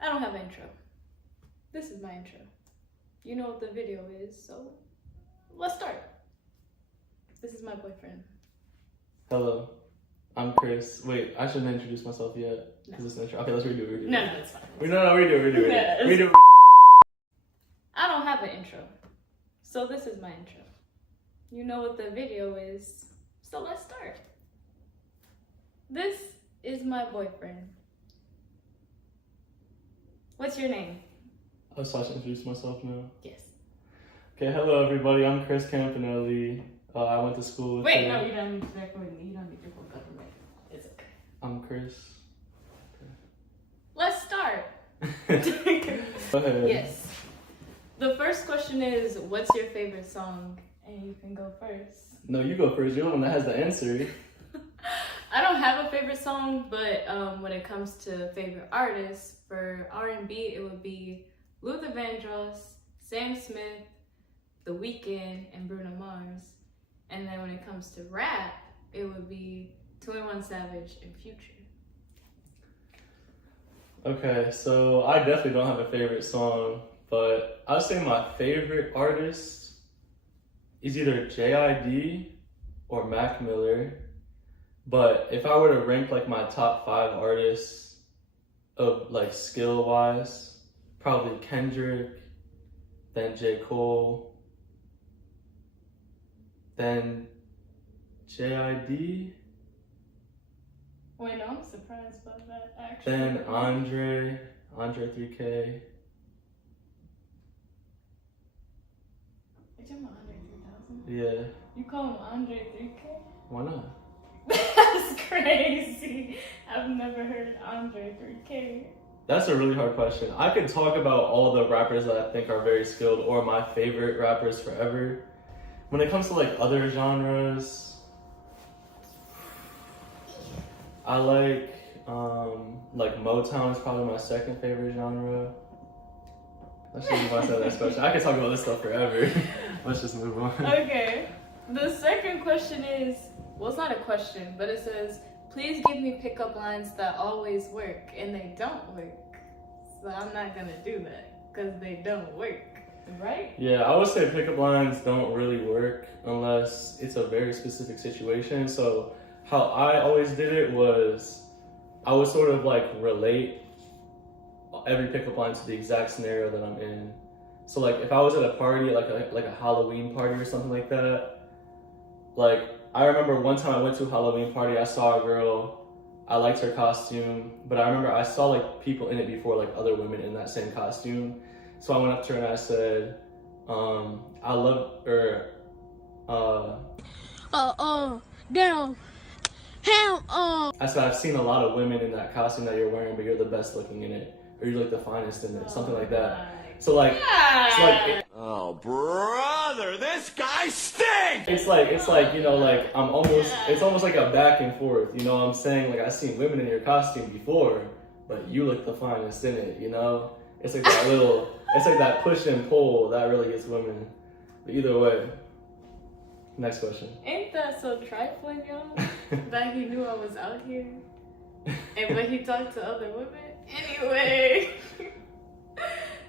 I don't have an intro. This is my intro. You know what the video is, so let's start. This is my boyfriend. Hello, I'm Chris. Wait, I shouldn't introduce myself yet. Because it's an intro. Okay, let's redo it. No, it's fine. Redo it. Redo it. I don't have an intro, so this is my intro. You know what the video is, so let's start. This is my boyfriend. What's your name? Oh, so I should introduce myself now? Yes. Okay, hello everybody. I'm Chris Campanelli. I went to school with Wait, no, you don't need to record me. You don't need to full government. It's okay. I'm Chris. Let's start. Go ahead. Yes. The first question is, what's your favorite song? And you can go first. No, you go first. You're the one that has the answer. I don't have a favorite song, but when it comes to favorite artists, for R&B, it would be Luther Vandross, Sam Smith, The Weeknd, and Bruno Mars. And then when it comes to rap, it would be 21 Savage and Future. Okay, so I definitely don't have a favorite song, but I would say my favorite artist is either JID or Mac Miller. But if I were to rank like my top 5 artists of like skill wise, probably Kendrick, then J. Cole, then JID, Wait, no, I'm surprised by that actually. then Andre 3K. You're talking about Andre 3000? Yeah, You call him Andre 3K? why not? That's crazy. I've never heard Andre 3K. That's a really hard question. I could talk about all the rappers that I think are very skilled or my favorite rappers forever. When it comes to like other genres, I like Motown is probably my second favorite genre. Let's just move on to the next question. I could talk about this stuff forever. Let's just move on. Okay. The second question is, well, it's not a question, but it says, please give me pickup lines that always work, and they don't work. So I'm not gonna do that, because they don't work, right? Yeah, I would say pickup lines don't really work unless it's a very specific situation. So how I always did it was I would sort of like relate every pickup line to the exact scenario that I'm in. So like if I was at a party, like a Halloween party or something like that, like I remember one time I went to a Halloween party, I saw a girl, I liked her costume, but I remember I saw like people in it before, like other women in that same costume. So I went up to her and I said, I love her, Down. Hell, I said, I've seen a lot of women in that costume that you're wearing, but you're the best looking in it, or you're like the finest in it, something like that. So like, Oh, brother, this guy stinks! it's like, you know, like it's almost like a back and forth, you know what I'm saying? Like I've seen women in your costume before, but you look the finest in it, you know? It's like that it's like that push and pull that really gets women. But either way, next question. Ain't that so trifling, y'all? That he knew I was out here, and but he talked to other women? Anyway.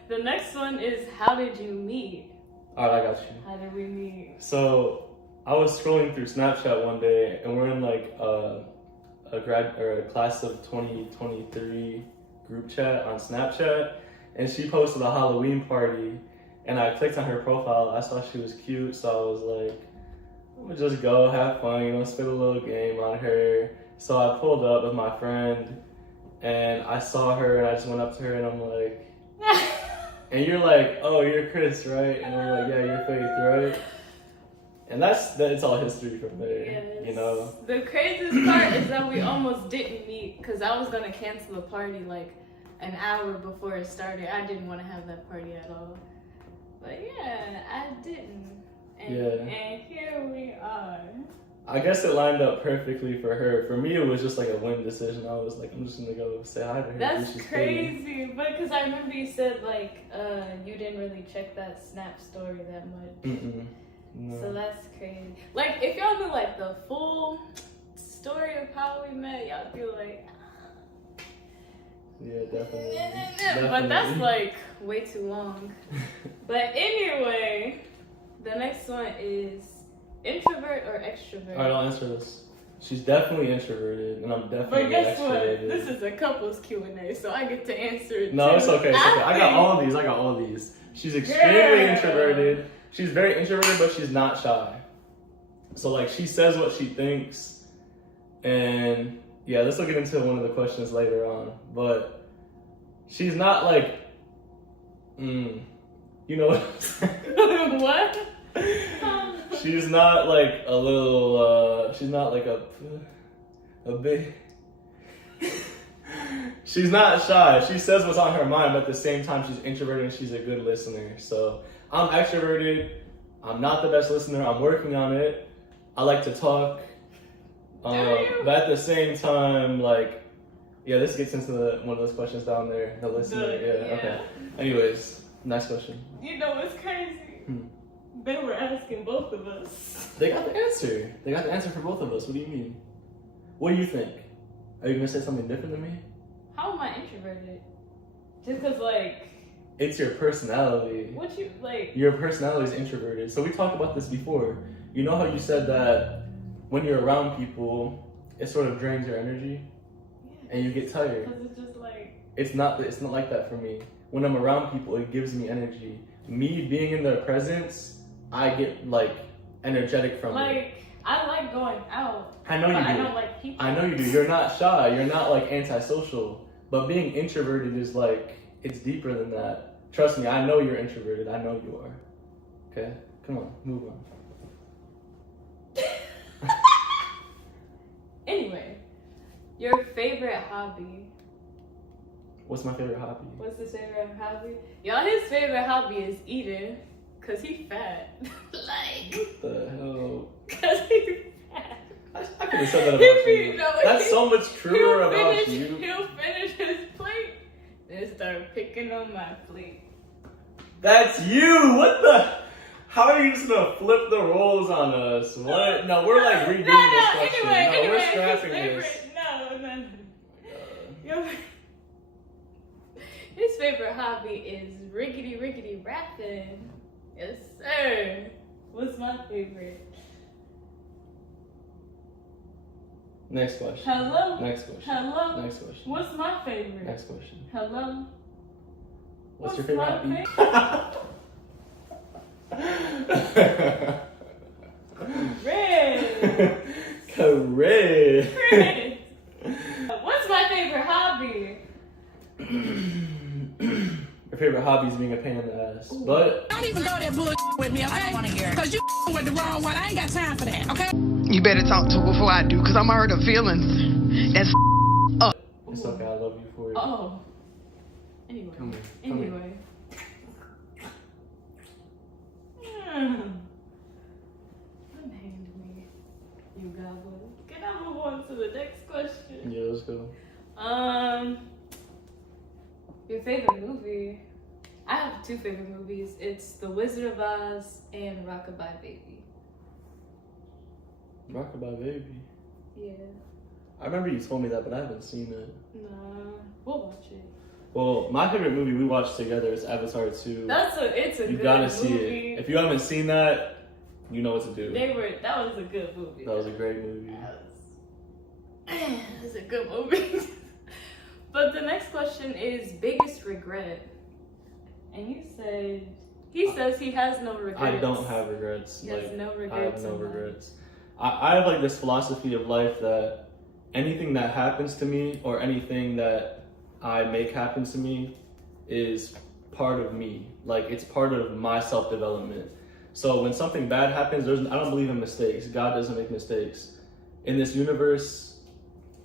The next one is, how did you meet? Alright, I got you. How did we meet? So I was scrolling through Snapchat one day, and we're in like a class of 2023 group chat on Snapchat, and she posted a Halloween party, and I clicked on her profile. I saw she was cute, so I was like, I'm gonna just go have fun, you know, spit a little game on her. So I pulled up with my friend, and I saw her, and I just went up to her, and I'm like, and you're like, oh, you're Chris, right? And I'm like, yeah, you're Faith, right? And it's all history from there, Yes. you know? The craziest part is that we almost didn't meet, because I was going to cancel the party like an hour before it started. I didn't want to have that party at all. But yeah, I didn't. And here we are. I guess it lined up perfectly for her. For me, it was just like a win decision. I was like, I'm just gonna go say hi to her. That's She's crazy, but because I remember you said like you didn't really check that Snap story that much. No. So that's crazy. Like if y'all knew like the full story of how we met, y'all be like, Yeah, definitely. But that's Definitely. like way too long. But anyway, the next one is introvert or extrovert. Alright, I'll answer this. She's definitely introverted, and I'm definitely But guess what? extroverted. This is a couples Q&A, so I get to answer it No, too. it's okay. It's okay. I got all of these. She's extremely introverted. She's very introverted, but she's not shy. So like, she says what she thinks, and yeah, this will get into one of the questions later on. But she's not like, you know what I'm saying? What? She's not like a little. She's not like a big. She's not shy. She says what's on her mind, but at the same time, she's introverted and she's a good listener. So I'm extroverted. I'm not the best listener. I'm working on it. I like to talk. But at the same time, like, yeah, this gets into one of those questions down there. The listener. Yeah. Okay. Anyways, next question. You know what's crazy? They were asking both of us. They got the answer. They got the answer for both of us. What do you mean? What do you think? Are you gonna say something different than me? How am I introverted? Just cause like. It's your personality. What you like? Your personality is introverted. So we talked about this before. You know how you said that when you're around people, it sort of drains your energy, and you get tired. Cause it's just like. It's not like that for me. When I'm around people, it gives me energy. Me being in their presence, I get like energetic from it. Like I like going out. I know you do. I don't like people. I know you do. You're not shy. You're not like antisocial. But being introverted is like, it's deeper than that. Trust me, I know you're introverted. I know you are. Okay? Come on, move on. Anyway, your favorite hobby. What's my favorite hobby? What's his favorite hobby? Y'all, his favorite hobby is eating. Cause he fat. Like. What the hell? Cause he fat. I could have said that about you. No, That's so much truer about you. He'll finish his plate and start picking on my plate. That's you! What the? How are you just gonna flip the roles on us? What? No, we're like redoing this question. Anyway, we're scrapping this. His favorite hobby is riggedy rapping. Yes, sir. What's my favorite? Next question. Hello? Next question. Hello? Next question. What's my favorite? Next question. Hello? What's your favorite hobby? Red. Correct. Red. What's my favorite hobby? Your favorite hobby is being a pain in the ass. But Don't even go that bullshit with me, okay? I don't want to hear it. Because you with the wrong one. I ain't got time for that, okay? You better talk to her before I do, because I'm hurt her feelings. That's it's okay, I love you for it. Oh. Anyway. Come here. Anyway. Unhand me, you goblin. Can I move on to the next question? Yeah, let's go. Your favorite movie? I have two favorite movies. It's The Wizard of Oz and Rockabye Baby. Rockabye Baby. Yeah. I remember you told me that, but I haven't seen it. Nah, we'll watch it. Well, my favorite movie we watched together is Avatar 2. It's a You good gotta movie. see it. If you haven't seen that, you know what to do. That was a good movie. That was a great movie. That was a good movie. But the next question is biggest regret. And he says he has no regrets. I don't have regrets. He has no regrets. I have no in life. regrets. I have like this philosophy of life that anything that happens to me or anything that I make happen to me is part of me. Like, it's part of my self-development. So when something bad happens, I don't believe in mistakes. God doesn't make mistakes. In this universe,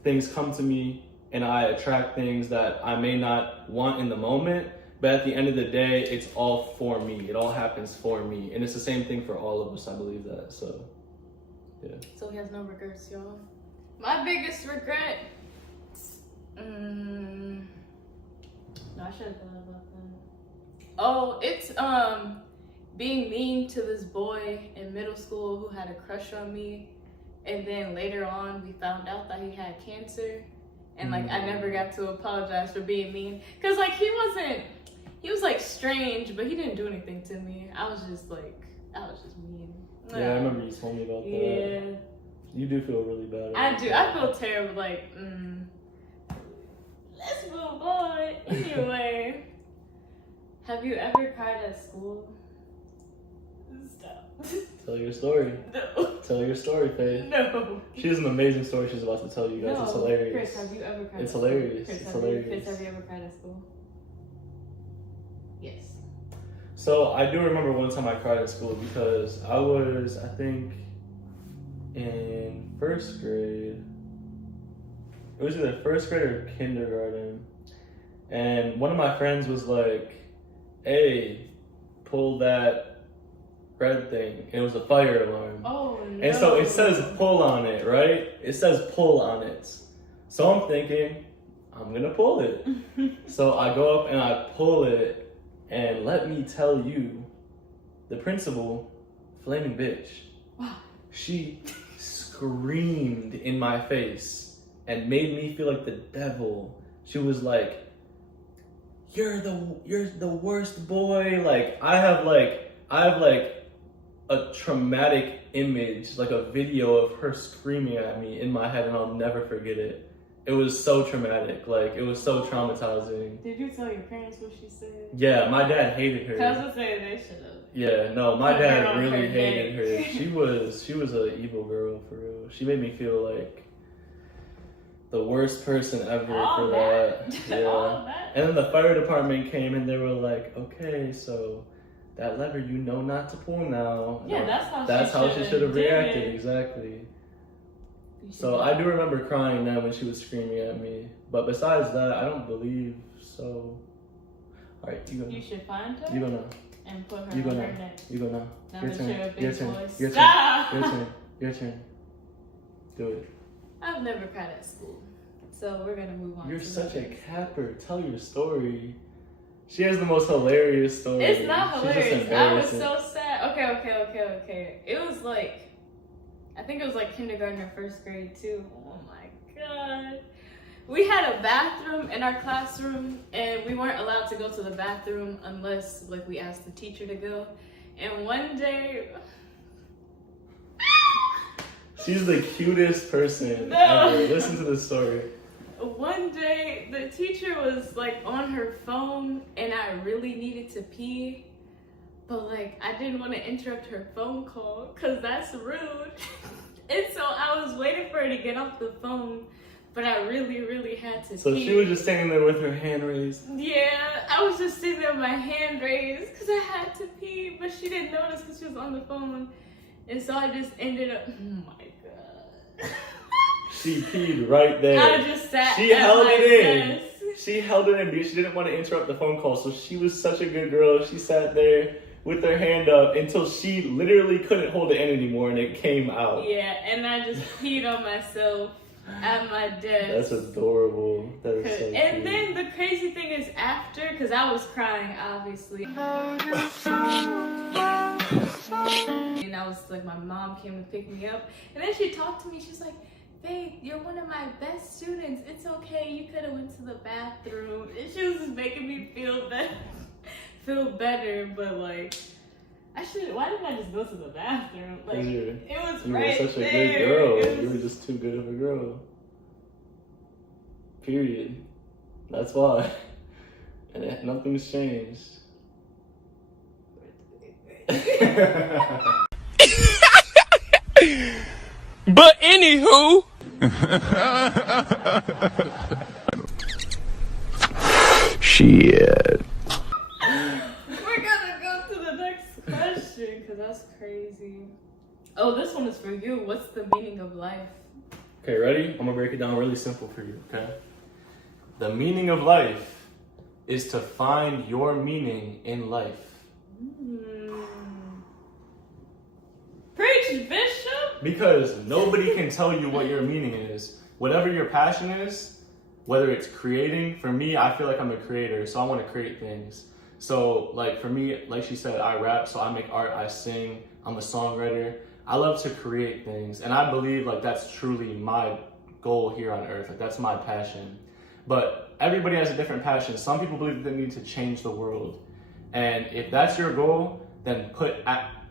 things come to me and I attract things that I may not want in the moment, but at the end of the day, it's all for me. It all happens for me. And it's the same thing for all of us. I believe that. So, yeah. So he has no regrets, y'all. My biggest regret. No, I should have thought about that. Oh, it's being mean to this boy in middle school who had a crush on me, and then later on we found out that he had cancer, And like I never got to apologize for being mean, cause like he was like strange, but he didn't do anything to me. I was just mean. Yeah, I remember you told me about that. Yeah. You do feel really bad. I do. I feel terrible. Like, let's move on. Anyway, have you ever cried at school? Stop. Tell your story. No. Tell your story, Faye. No. She has an amazing story she's about to tell you guys. No. It's hilarious. Chris, have you ever cried? It's at hilarious. School? It's hilarious. Chris, have you ever cried at school? Yes. So I do remember one time I cried at school because I was, I think, in first grade. It was either first grade or kindergarten. And one of my friends was like, hey, pull that red thing. And it was a fire alarm. Oh, no. And so it says pull on it, right? It says pull on it. So I'm thinking, I'm gonna pull it. So I go up and I pull it, and let me tell you, the principal, flaming bitch, Wow. she screamed in my face and made me feel like the devil. She was like, you're the worst boy. Like I have a traumatic image, like a video of her screaming at me in my head, and I'll never forget it. It was so traumatic. Like, it was so traumatizing. Did you tell your parents what she said? Yeah, my dad hated her. I was gonna say they should have. Yeah, no, my Put her dad on really her hated neck. her. She was an evil girl, for real. She made me feel like the worst person ever All for that. that. Yeah. All that. And then the fire department came and they were like, okay, so that lever you know not to pull now. Yeah, No, that's how she should have did reacted, it. Exactly. You should So have. I do remember crying then when she was screaming at me. But besides that, I don't believe so. Alright, you go now. You should find her You go now. and put her You go on now. her neck. You go now. Now Your that turn. you're a big Your turn. boy. Your turn. Stop! Your turn. Your turn. Do it. I've never cried at school. So we're gonna move on. You're to such the a next. capper. Tell your story. She has the most hilarious story. It's not She's just hilarious. I was embarrassing. so sad. Okay. It was like, I think it was like kindergarten or first grade too. Oh my god. We had a bathroom in our classroom, and we weren't allowed to go to the bathroom unless like we asked the teacher to go. And one day, She's the cutest person No. ever. Listen to this story. One day, the teacher was like on her phone, and I really needed to pee, but like I didn't want to interrupt her phone call because that's rude. And so I was waiting for her to get off the phone, but I really had to So pee. she was just standing there with her hand raised. Yeah, I was just sitting there with my hand raised because I had to pee, but she didn't notice because she was on the phone. And so I just ended up, oh my god. She peed right there. I just sat She at held my it in. desk. She held it in because she didn't want to interrupt the phone call. So she was such a good girl. She sat there with her hand up until she literally couldn't hold it in anymore and it came out. Yeah, and I just peed on myself at my desk. That's adorable. That is so And cute. then the crazy thing is after, because I was crying, obviously. And I was like, my mom came to pick me up. And then she talked to me. She's like, babe, you're one of my best students. It's okay. You could have went to the bathroom. And she was just making me feel better. But like, why didn't I just go to the bathroom? Like, it was You right were such a there. good girl. It You was- were just too good of a girl. Period. That's why. And nothing's changed. But anywho, Shit. We're gonna go to the next question because that's crazy. Oh, this one is for you. What's the meaning of life? Okay, ready? I'm gonna break it down really simple for you, okay? The meaning of life is to find your meaning in life. Preach, Bishop! Because nobody can tell you what your meaning is. Whatever your passion is, whether it's creating, for me, I feel like I'm a creator, so I want to create things. So, like, for me, like she said, I rap, so I make art, I sing, I'm a songwriter. I love to create things, and I believe, like, that's truly my goal here on earth. Like, that's my passion. But everybody has a different passion. Some people believe they need to change the world. And if that's your goal, then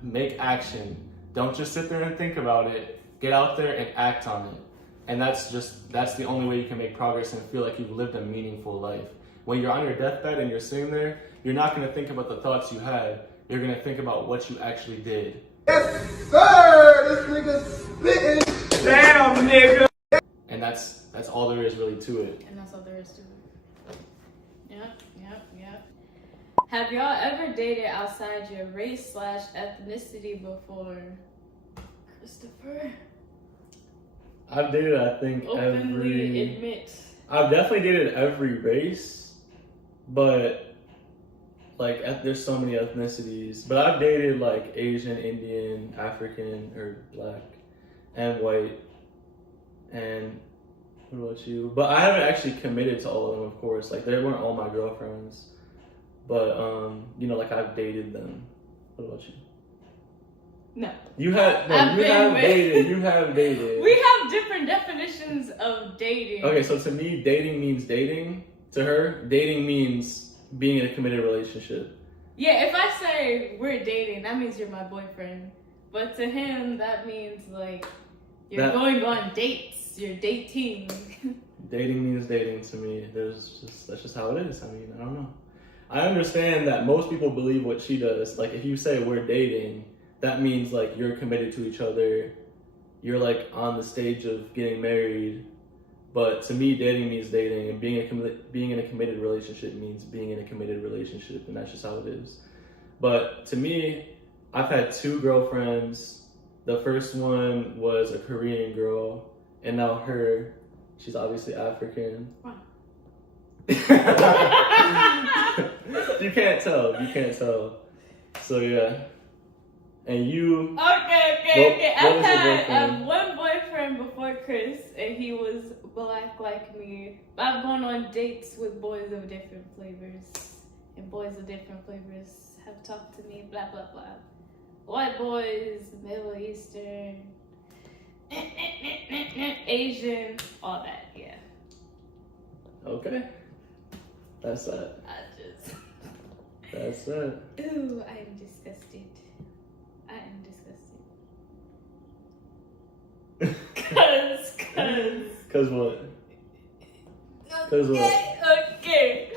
make action. Don't just sit there and think about it. Get out there and act on it. And that's the only way you can make progress and feel like you've lived a meaningful life. When you're on your deathbed and you're sitting there, you're not going to think about the thoughts you had. You're going to think about what you actually did. Yes, sir! This nigga's spitting. Damn, nigga! And that's all there is really to it. And that's all there is to it. Yep. Have y'all ever dated outside your race/ethnicity before? Christopher? I've dated, I think, Openly admit. I've definitely dated every race, but like there's so many ethnicities. But I've dated like Asian, Indian, African, or black, and white. And what about you? But I haven't actually committed to all of them, of course. Like, they weren't all my girlfriends. But, you know, like, I've dated them. What about you? No. You have dated. We have different definitions of dating. Okay, so to me, dating means dating. To her, dating means being in a committed relationship. Yeah, if I say we're dating, that means you're my boyfriend. But to him, that means, like, you're going on dates. You're dating. Dating means dating to me. That's just how it is. I mean, I don't know. I understand that most people believe what she does. Like, if you say we're dating, that means like you're committed to each other. You're like on the stage of getting married. But to me, dating means dating, and being in a committed relationship means being in a committed relationship, and that's just how it is. But to me, I've had 2 girlfriends. The first one was a Korean girl, and now she's obviously African. Wow. You can't tell. So yeah. And you? Okay. I've had one boyfriend before Chris, and he was black like me. I've gone on dates with boys of different flavors, and boys of different flavors have talked to me, blah, blah, blah. White boys, Middle Eastern, Asian, all that, yeah. Okay. That's that. That's it. Ooh, I am disgusted. Cause what? Cause what? Okay.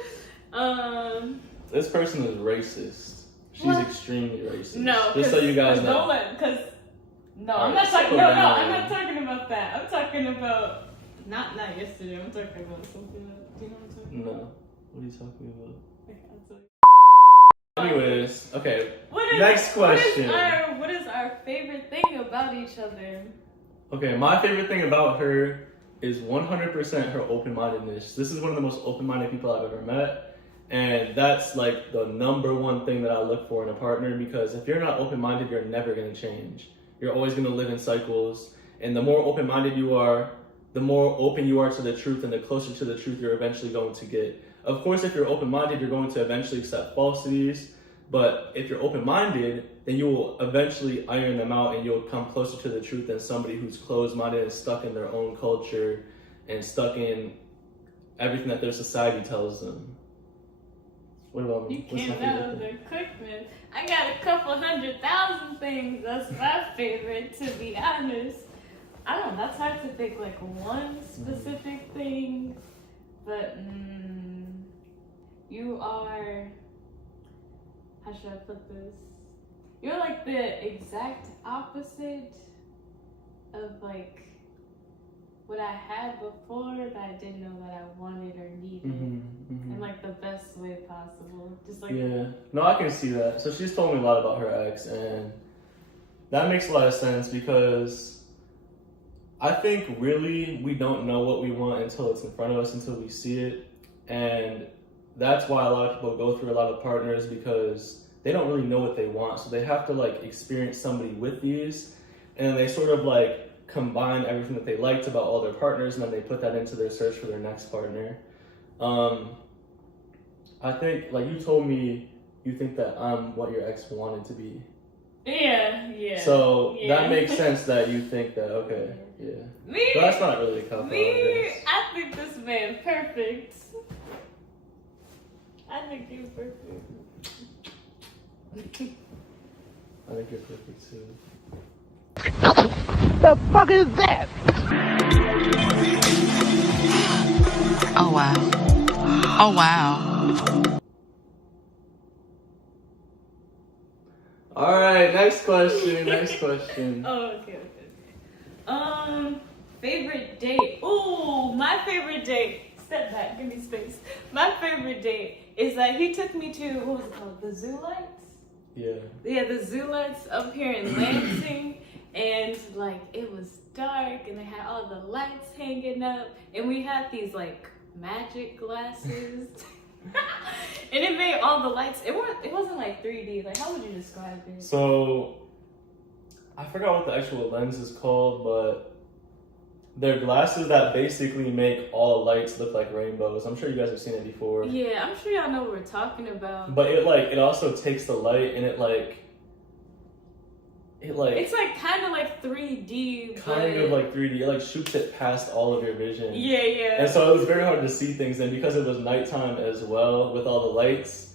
This person is racist. She's extremely racist. No, just so you guys know. I'm not talking. I'm not talking about that. I'm talking about not yesterday. I'm talking about something else. Do you know what I'm talking about? No. What are you talking about? Okay, I'll tell you. Anyways, okay. Next question. What is our favorite thing about each other? Okay, my favorite thing about her is 100% her open-mindedness. This is one of the most open-minded people I've ever met. And that's like the number one thing that I look for in a partner, because if you're not open-minded, you're never going to change. You're always going to live in cycles. And the more open-minded you are, the more open you are to the truth, and the closer to the truth you're eventually going to get. Of course, if you're open-minded, you're going to eventually accept falsities. But if you're open-minded, then you will eventually iron them out, and you'll come closer to the truth than somebody who's closed-minded and stuck in their own culture and stuck in everything that their society tells them. What about me? You can't know the cookman. I got a couple 100,000 things. That's my favorite, to be honest. I don't know. That's hard to think like one specific thing, but you are. How should I put this? You're like the exact opposite of like what I had before that I didn't know that I wanted or needed, in like the best way possible. Just like no, I can see that. So she's told me a lot about her ex, and that makes a lot of sense, because I think really we don't know what we want until it's in front of us, until we see it. And that's why a lot of people go through a lot of partners, because they don't really know what they want. So they have to like experience somebody with these, and they sort of like combine everything that they liked about all their partners, and then they put that into their search for their next partner. I think, like, you told me you think that I'm what your ex wanted to be. Yeah. So Yeah. that makes sense that you think that, okay, yeah. Me? But that's not really a cop out, I think this man perfect. I think you're perfect. I think you're perfect too. The fuck is that? Oh wow. Oh wow. All right, next question. Oh, okay. Favorite date. Ooh, my favorite date. Step back, give me space. My favorite date is that he took me to, what was it called? The Zoo Lights? Yeah. Yeah, the Zoo Lights up here in Lansing. And like, it was dark and they had all the lights hanging up. And we had these like magic glasses. And it made all the lights, it wasn't like 3D. Like, how would you describe it? So, I forgot what the actual lens is called, but they're glasses that basically make all lights look like rainbows. I'm sure you guys have seen it before. Yeah, I'm sure y'all know what we're talking about. But it also takes the light and it it's like kind of like 3D. Kind of like 3D. It like shoots it past all of your vision. Yeah. And so it was very hard to see things. And because it was nighttime as well with all the lights,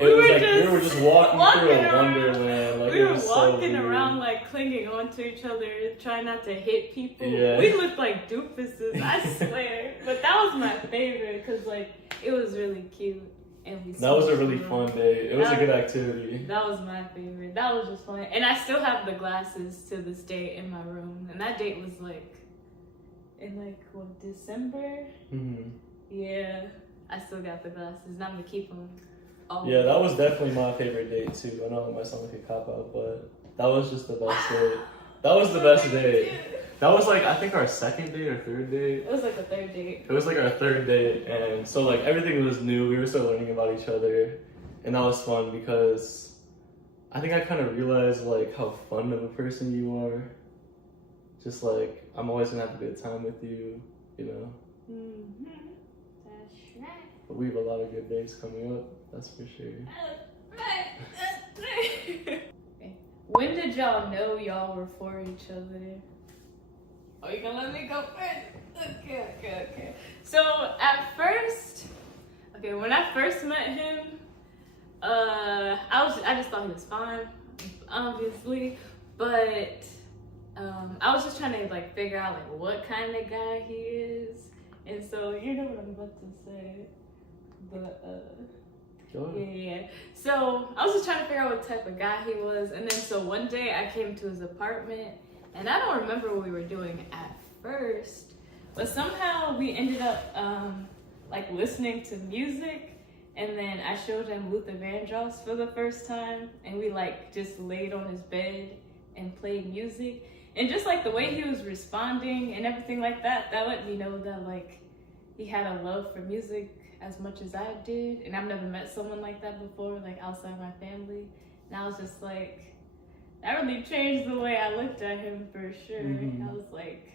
we were just walking through a wonderland. Like, we were was so walking weird. around like clinging onto each other, trying not to hit people. Yeah. We looked like doofuses, I swear. But that was my favorite because like it was really cute. And that was a really fun day. It was a good activity. That was my favorite. That was just fun. And I still have the glasses to this day in my room. And that date was like in December? Mm-hmm. Yeah. I still got the glasses and I'm gonna keep them. Yeah, that was definitely my favorite date too. I know it might sound like a cop out, but that was just the best date. That was the best date. That was like, I think our second date or third date. It was like a third date. It was like our third date, and so like everything was new. We were still learning about each other, and that was fun because I think I kind of realized like how fun of a person you are. Just like, I'm always gonna have a good time with you, you know? Mm-hmm. That's right. But we have a lot of good days coming up, that's for sure. When did y'all know y'all were for each other? Oh, you gonna let me go first? Okay. So at first, when I first met him, I just thought he was fine, obviously, but I was just trying to like figure out like what kind of guy he is, and so you know what I'm about to say, but yeah. So I was just trying to figure out what type of guy he was, and then so one day I came to his apartment, and I don't remember what we were doing at first, but somehow we ended up like listening to music, and then I showed him Luther Vandross for the first time, and we like just laid on his bed and played music, and just like the way he was responding and everything like that, that let me know that like he had a love for music as much as I did, and I've never met someone like that before, like outside my family, and I was just like, that really changed the way I looked at him for sure. Mm-hmm. I was like,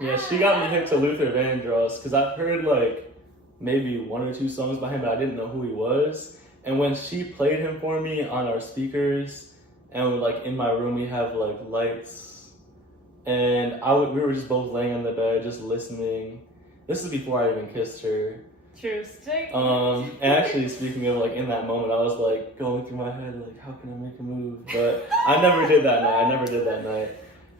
yeah, she got me hip to Luther Vandross because I've heard like maybe 1 or 2 songs by him, but I didn't know who he was. And when she played him for me on our speakers, and like in my room we have like lights, and we were just both laying on the bed just listening. This is before I even kissed her. true statement. And actually, speaking of like in that moment, I was like going through my head like, how can I make a move? But I never did that night.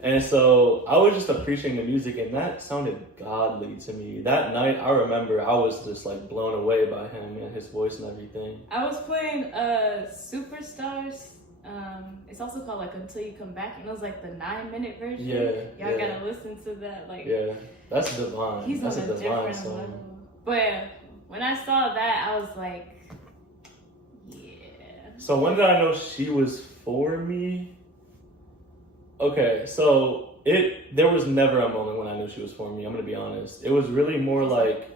And so I was just appreciating the music, and that sounded godly to me. That night, I remember I was just like blown away by him and his voice and everything. I was playing Superstars. It's also called like Until You Come Back, and it was like the 9-minute version. Y'all gotta listen to that. Like, yeah, that's divine. He's that's on a different song. level. But when I saw that, I was like, yeah. So when did I know she was for me? Okay, so there was never a moment when I knew she was for me, I'm gonna be honest. It was really more like,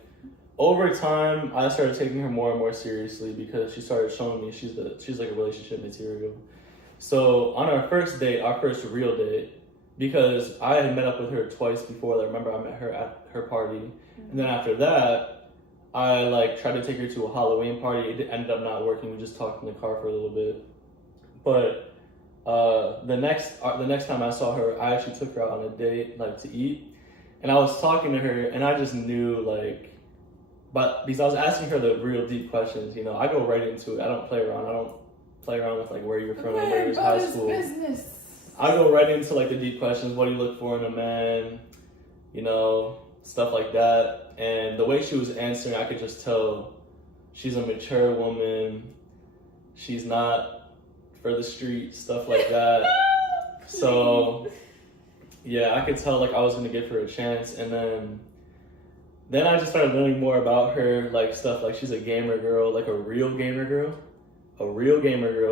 over time, I started taking her more and more seriously because she started showing me she's like a relationship material. So on our first date, our first real date, because I had met up with her twice before. I remember I met her at her party. Mm-hmm. And then after that, I like tried to take her to a Halloween party. It ended up not working. We just talked in the car for a little bit. But the next time I saw her, I actually took her out on a date, like to eat, and I was talking to her, and I just knew like, but because I was asking her the real deep questions, you know, I go right into it. I don't play around. I don't play around with like where you're from, where is high school. Business. I go right into like the deep questions. What do you look for in a man? You know, stuff like that. And the way she was answering, I could just tell she's a mature woman. She's not for the street, stuff like that. So yeah, I could tell like I was gonna give her a chance. And then I just started learning more about her, like stuff like she's a gamer girl, like a real gamer girl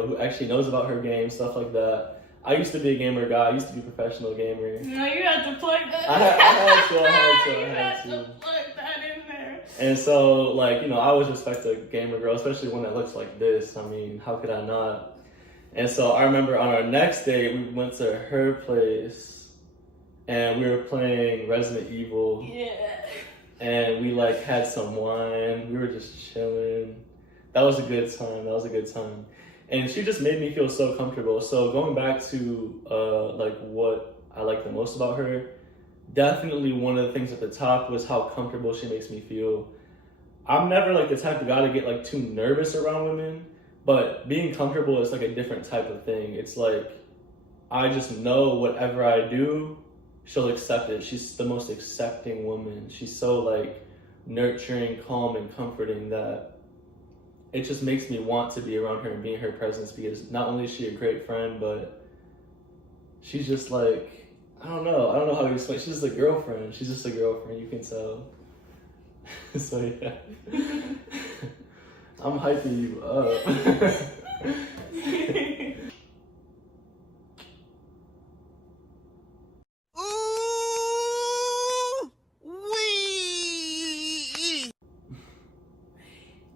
who actually knows about her game, stuff like that. I used to be a gamer guy. I used to be a professional gamer. No, you had to plug that. I had to. You had to plug that in there. And so, like, you know, I always respect a gamer girl, especially one that looks like this. I mean, how could I not? And so I remember on our next date, we went to her place, and we were playing Resident Evil. Yeah. And we like had some wine. We were just chilling. That was a good time. And she just made me feel so comfortable. So going back to like what I like the most about her, definitely one of the things at the top was how comfortable she makes me feel. I'm never like the type of guy to get like too nervous around women, but being comfortable is like a different type of thing. It's like I just know whatever I do, she'll accept it. She's the most accepting woman. She's so like nurturing, calm, and comforting that it just makes me want to be around her and be in her presence, because not only is she a great friend, but she's just like, I don't know how to explain. She's just a girlfriend. You can tell. So yeah. I'm hyping you up.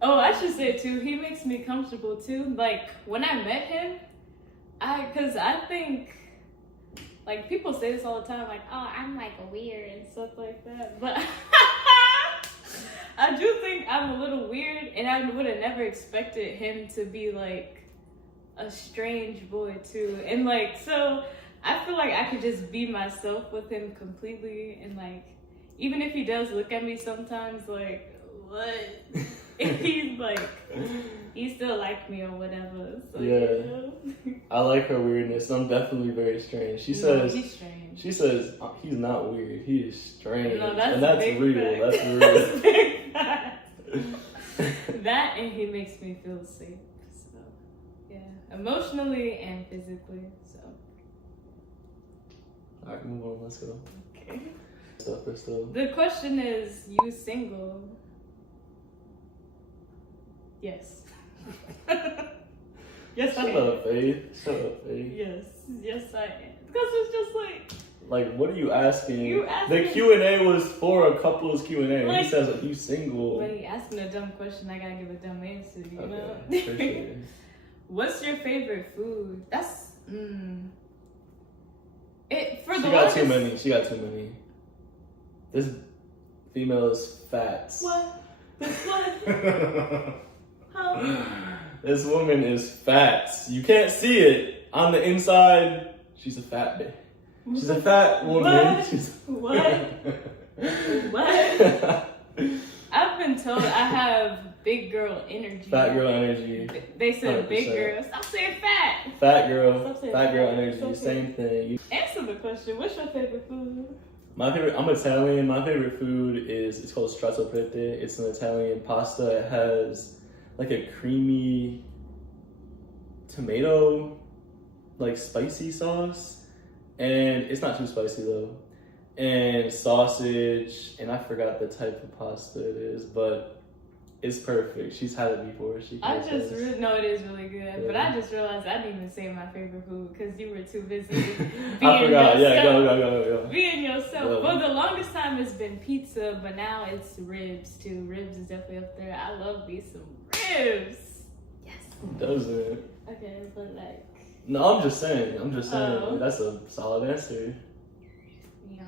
Oh, I should say too, he makes me comfortable too. Like when I met him, cause I think, like people say this all the time, like, oh, I'm like weird and stuff like that. But I do think I'm a little weird, and I would have never expected him to be like a strange boy too. And like, so I feel like I could just be myself with him completely, and like, even if he does look at me sometimes like, what? He's like, he still like me or whatever. So, yeah. you know? I like her weirdness. I'm definitely very strange. She says he's strange. She says he's not weird. He is strange. No, and that's real. Fact. That's real. That's big fact. That, and he makes me feel safe. So yeah, emotionally and physically. So. All right, move on. Let's go. Okay. So Crystal. The question is, you single? Yes. Yes, I am. Shut up, Faith. Yes, I am. Because it's just like, what are you asking? You asking. The Q&A was for a couple's Q&A. Like, he says, are you single? when you asking a dumb question, I gotta give a dumb answer, you know? Appreciate it. What's your favorite food? That's, She got too many. This female is fat. What? What? How? This woman is fat. You can't see it. On the inside, she's a fat bitch. She's a fat woman. What? I've been told I have big girl energy. Fat girl energy. They said 100%. big girl. Stop saying fat. Fat girl. Stop saying Fat girl fat. energy. Okay. Same thing. Answer the question. What's your favorite food? I'm Italian. My favorite food it's called stracciatella. It's an Italian pasta. It has like a creamy tomato, like spicy sauce. And it's not too spicy though. And sausage, and I forgot the type of pasta it is, but it's perfect. She's had it before. No, it is really good. Yeah. But I just realized I didn't even say my favorite food because you were too busy being I forgot. yourself. Yeah, go. Being yourself. Go. For the longest time, it's been pizza, but now it's ribs too. Ribs is definitely up there. I love me some ribs. Yes. Does it? Okay, but like. No, I'm just saying. Oh. That's a solid answer. Yeah.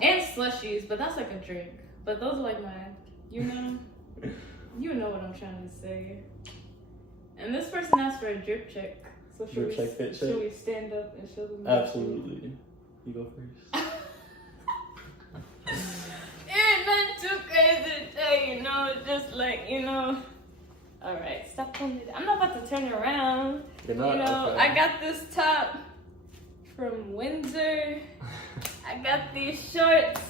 And slushies, but that's like a drink. But those are like my, you know what I'm trying to say. And this person asked for a drip check, So Drip check, fit check. should we stand up and show them? Absolutely. You go first. It's not too crazy to say, you know, just like, you know. Alright, stop pulling it. I'm not about to turn it around. You're not, you know, okay. I got this top from Windsor. I got these shorts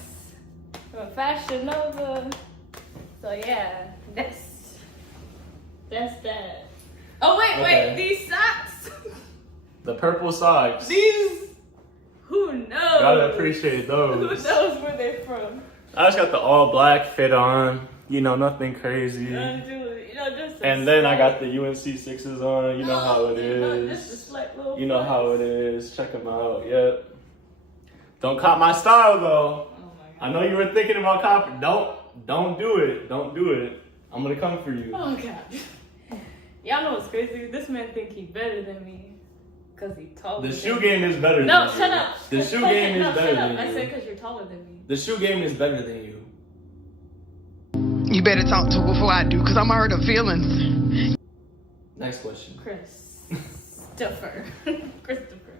from Fashion Nova. So yeah, that's that. Oh wait, Okay. these socks. The purple socks. These, who knows? Gotta appreciate those. Who knows where they're from? I just got the all black fit on. You know, nothing crazy. You know, just a And then I slight- got the UNC 6s on. You know how it you know, just a is. slight little You know flex. how it is. Check them out. Yep. Don't cop my style though. Oh my God. I know you were thinking about copying. Don't do it. Don't do it. I'm gonna come for you. Oh God. Y'all know what's crazy? This man think he better than me. Cause he taller The than shoe me. game is better No, than you. shut up. The shoe game is better than I said you. because you're taller than me. The shoe game is better than you. You better talk to her before I do, because I'm hurt her feelings. Next question. Christopher. Christopher.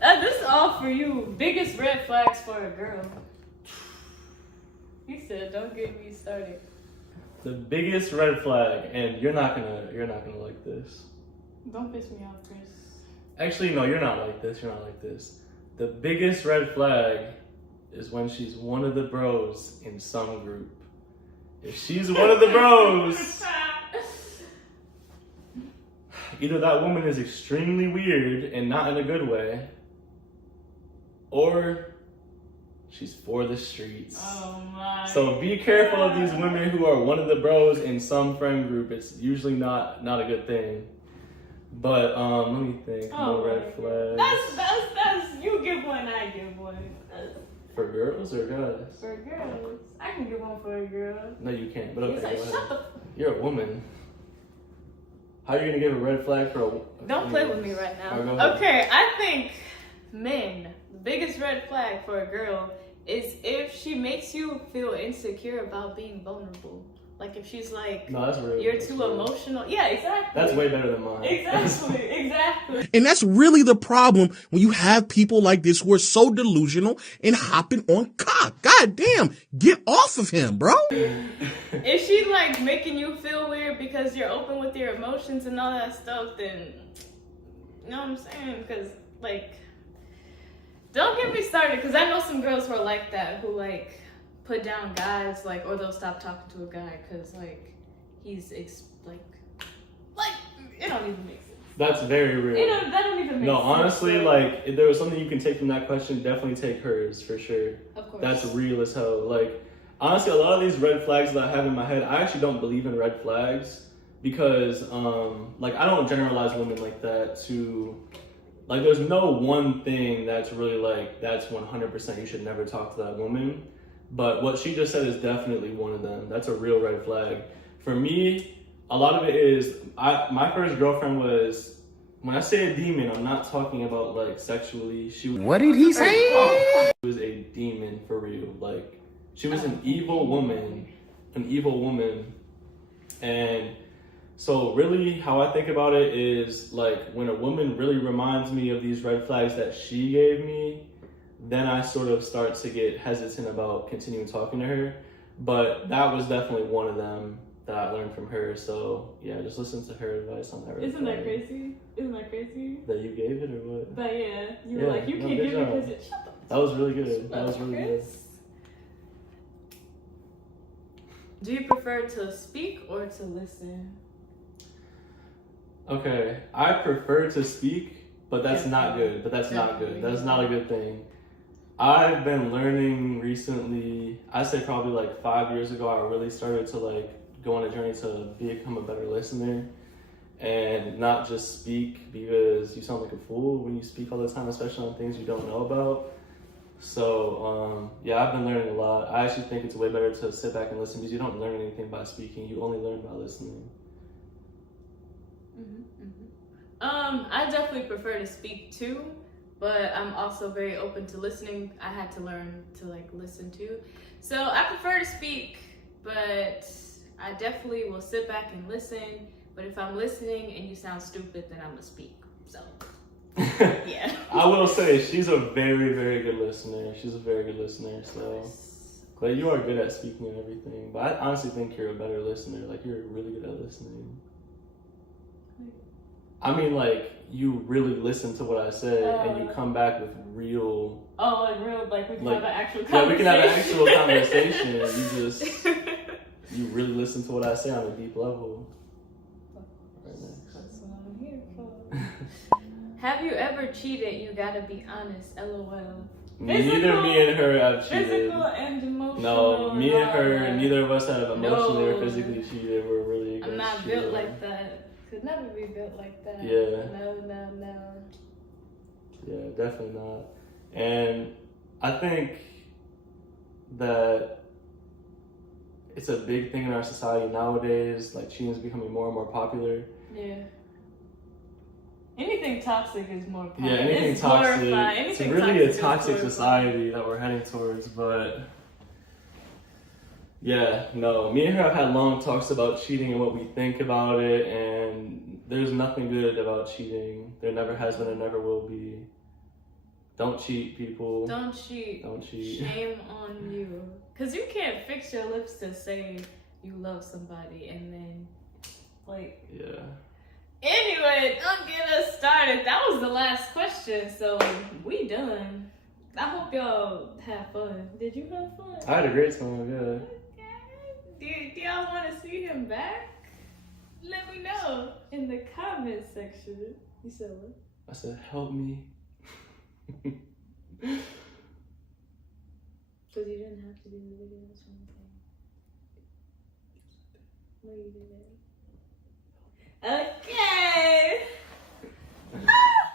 This is all for you. Biggest red flags for a girl. He said, "Don't get me started." The biggest red flag, and you're not gonna like this. Don't piss me off, Chris. Actually, no, you're not like this. You're not like this. The biggest red flag is when she's one of the bros in some group. If she's one of the bros, either that woman is extremely weird and not in a good way, or she's for the streets. Oh my. So be careful of these women who are one of the bros in some friend group. It's usually not a good thing. But let me think. Oh, No red flags. That's you give one, I give one. For girls or guys? For girls, I can give one for a girl. No, you can't. But He's okay, like, go shut ahead. the. You're a woman. How are you gonna give a red flag for a? Don't play with me right Alright, go now. ahead. Okay, I think men, the biggest red flag for a girl is if she makes you feel insecure about being vulnerable. Like if she's like, No, that's real. you're That's too real. emotional. Yeah, exactly. That's way better than mine. Exactly. And that's really the problem when you have people like this who are so delusional and hopping on cock. God damn, get off of him, bro. If she like making you feel weird because you're open with your emotions and all that stuff, then you know what I'm saying? Because like, don't get me started. Because I know some girls who are like that, who like put down guys, like, or they'll stop talking to a guy because like he's like it don't even make sense. That's very real. That don't even make No, sense. honestly, like if there was something you can take from that question, definitely take hers for sure. Of course. That's real as hell. Like honestly, a lot of these red flags that I have in my head, I actually don't believe in red flags because like I don't generalize women like that to like there's no one thing that's really like that's 100% you should never talk to that woman. But what she just said is definitely one of them. That's a real red flag. For me, a lot of it is, my first girlfriend was, when I say a demon, I'm not talking about like sexually. What did he say? She was a demon for real. Like, she was an evil woman. And so really how I think about it is like when a woman really reminds me of these red flags that she gave me, then I sort of start to get hesitant about continuing talking to her. But that was definitely one of them that I learned from her. So yeah, just listen to her advice on that. Isn't that crazy? Isn't that crazy? That you gave it or what? But yeah, you were Yeah, like, you no, can't good give me job. because it. Shut the. That was really good. That was really good. Chris. Do you prefer to speak or to listen? Okay, I prefer to speak, but that's Yeah, not good. But that's not definitely. good. That's not a good thing. I've been learning recently, I'd say probably like 5 years ago, I really started to like go on a journey to become a better listener and not just speak because you sound like a fool when you speak all the time, especially on things you don't know about. So yeah, I've been learning a lot. I actually think it's way better to sit back and listen because you don't learn anything by speaking. You only learn by listening. I definitely prefer to speak too, but I'm also very open to listening. I had to learn to like listen too. So I prefer to speak, but I definitely will sit back and listen. But if I'm listening and you sound stupid, then I'm gonna speak. So, yeah. I will say she's a very, very good listener. She's a very good listener. So, but you are good at speaking and everything. But I honestly think you're a better listener. Like you're really good at listening. I mean, like you really listen to what I say and you come back with real. Oh, like real, like we can have an actual conversation. Yeah, we can have an actual conversation. You just, you really listen to what I say on a deep level. Right next. That's what I'm here for. Have you ever cheated? You gotta be honest. LOL. Neither me and her have cheated. Physical and emotional. No, me and her, neither of us have emotionally or No. physically cheated. We're really good. I'm not built like that. Could never be built like that. Yeah. No. Yeah, definitely not. And I think that it's a big thing in our society nowadays. Like cheating is becoming more and more popular. Yeah. Anything toxic is more popular. Yeah, anything it's toxic. Glorified. It's Anything really a toxic toxic is society that we're heading towards, but yeah, no. Me and her have had long talks about cheating and what we think about it, and there's nothing good about cheating. There never has been and never will be. Don't cheat, people. Don't cheat. Don't cheat. Shame on you. Because you can't fix your lips to say you love somebody and then, like... Yeah. Anyway, don't get us started. That was the last question, so we done. I hope y'all have fun. Did you have fun? I had a great time, yeah. Okay. Do y'all want to see him back? Let me know in the comment section. You said what? I said, help me. Because you didn't have to do the videos or anything. No, you didn't. Okay.